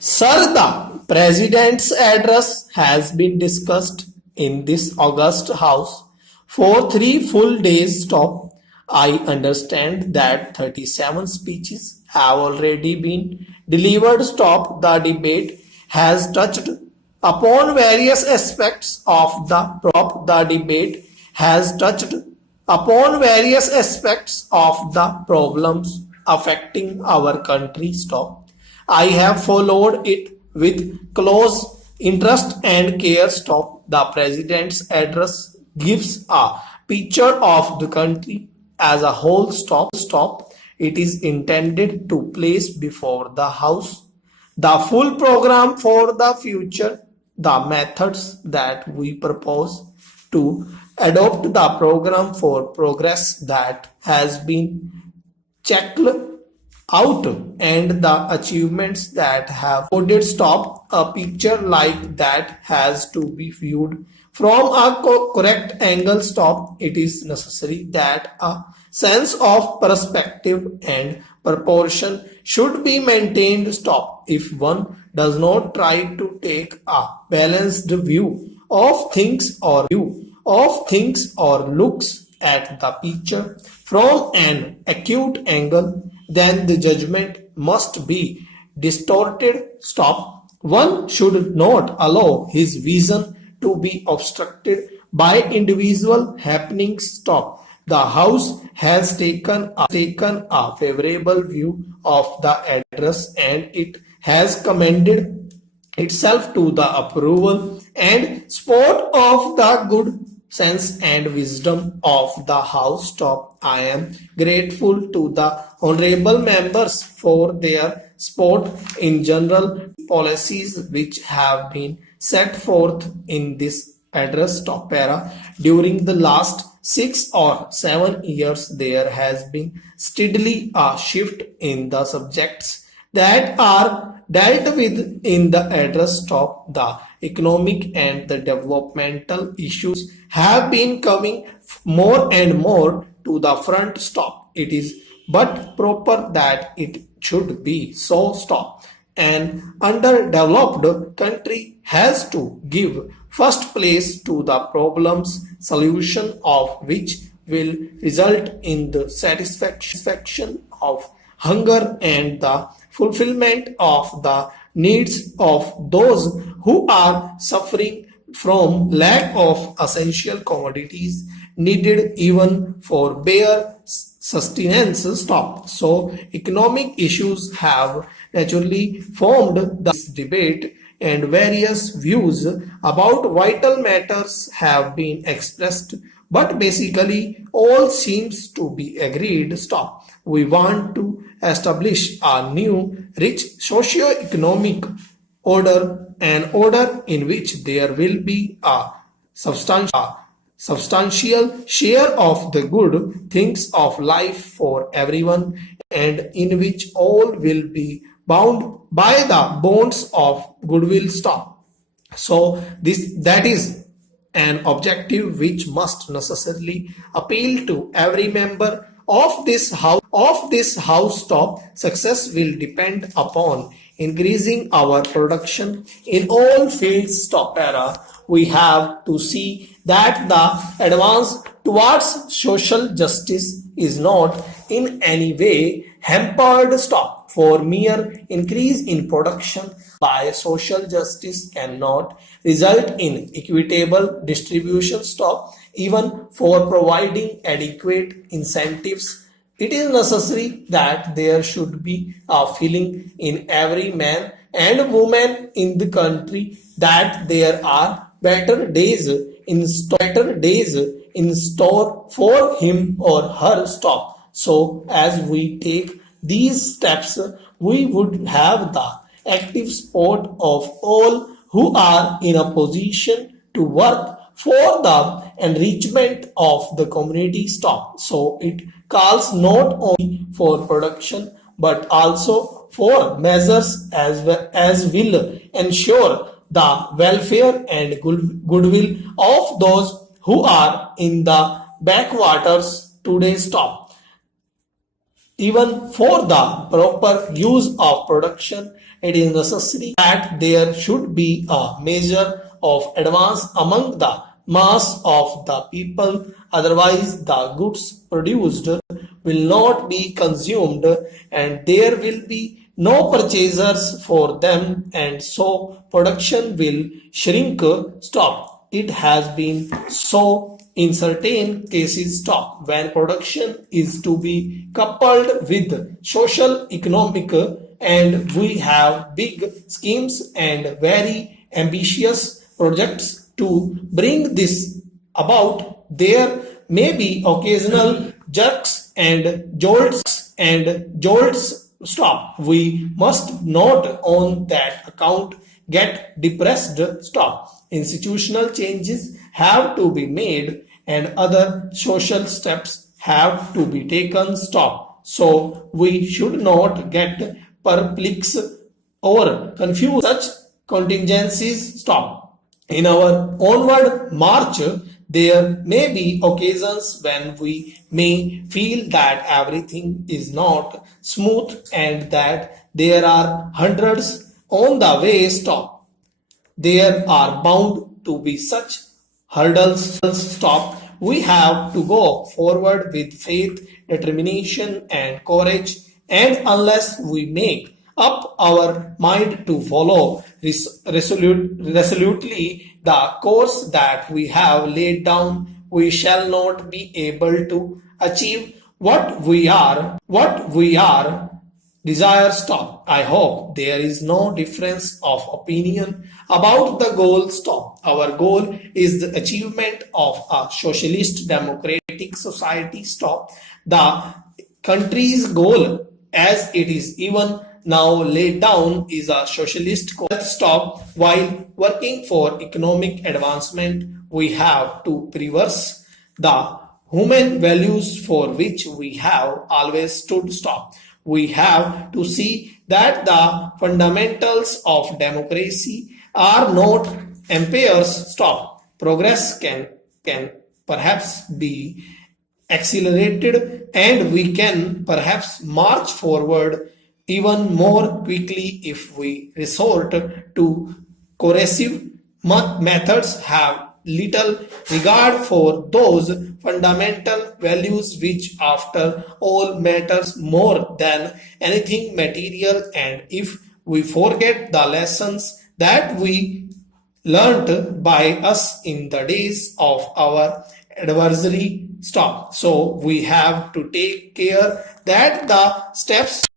Sir, the President's address has been discussed in this August House for 3 full days. Stop. I understand that 37 speeches have already been delivered. Stop. The debate has touched upon various aspects of the prop. The debate has touched upon various aspects of the problems affecting our country. Stop. I have followed it with close interest and care. Stop. The President's address gives a picture of the country as a whole. Stop. Stop. It is intended to place before the House the full program for the future, the methods that we propose to adopt, the program for progress that has been checked out, and the achievements that have coded. Stop. A picture like that has to be viewed from a correct angle. Stop. It is necessary that a sense of perspective and proportion should be maintained. Stop. If one does not try to take a balanced view of things or looks at the picture from an acute angle, then the judgment must be distorted. Stop. One should not allow his vision to be obstructed by individual happenings. Stop. The House has taken a favorable view of the address, and it has commended itself to the approval and support of the good sense and wisdom of the House. Stop. I am grateful to the honorable members for their support in general policies which have been set forth in this address. Stop. Para. During the last 6 or 7 years, there has been steadily a shift in the subjects that are dealt with in the address. Stop. The economic and the developmental issues have been coming more and more to the front. Stop. It is but proper that it should be so. Stop. An underdeveloped country has to give first place to the problems, solution of which will result in the satisfaction of hunger and the fulfillment of the needs of those who are suffering from lack of essential commodities needed even for bare sustenance. Stop. So economic issues have naturally formed this debate, and various views about vital matters have been expressed, but basically all seems to be agreed. Stop. We want to establish a new rich socio-economic order, an order in which there will be a substantial share of the good things of life for everyone, and in which all will be bound by the bonds of goodwill. Stop. So that is an objective which must necessarily appeal to every member of this house. Stop. Success will depend upon increasing our production in all fields. Stop. Para. We have to see that the advance towards social justice is not in any way hampered. Stop. For mere increase in production by social justice cannot result in equitable distribution. Stop. Even for providing adequate incentives, it is necessary that there should be a feeling in every man and woman in the country that there are better days in store for him or her. Stop. So as we take these steps, we would have the active support of all who are in a position to work for the enrichment of the community. Stop. So it calls not only for production but also for measures as will ensure the welfare and goodwill of those who are in the backwaters today. Stop. Even for the proper use of production, it is necessary that there should be a measure of advance among the mass of the people, otherwise the goods produced will not be consumed and there will be no purchasers for them, and so production will shrink. Stop. It has been so in certain cases. Stop. When production is to be coupled with social economic, and we have big schemes and very ambitious projects to bring this about, there may be occasional jerks and jolts. Stop. We must not on that account get depressed. Stop. Institutional changes have to be made and other social steps have to be taken. Stop. So we should not get perplexed or confused such contingencies. Stop. In our onward march, there may be occasions when we may feel that everything is not smooth and that there are hundreds on the way. Stop. There are bound to be such hurdles. Stop. We have to go forward with faith, determination, and courage, and unless we make up our mind to follow resolutely the course that we have laid down, we shall not be able to achieve what we are desire. Stop. I hope there is no difference of opinion about the goal. Stop. Our goal is the achievement of a socialist democratic society. Stop. The country's goal, as it is even now laid down, is a socialist goal. Stop. While working for economic advancement, we have to preserve the human values for which we have always stood. Stop. We have to see that the fundamentals of democracy are not empires. Stop. Progress can perhaps be accelerated and we can perhaps march forward even more quickly if we resort to coercive methods, have little regard for those fundamental values which after all matters more than anything material, and if we forget the lessons that we learnt by us in the days of our adversary. Stop. So we have to take care that the steps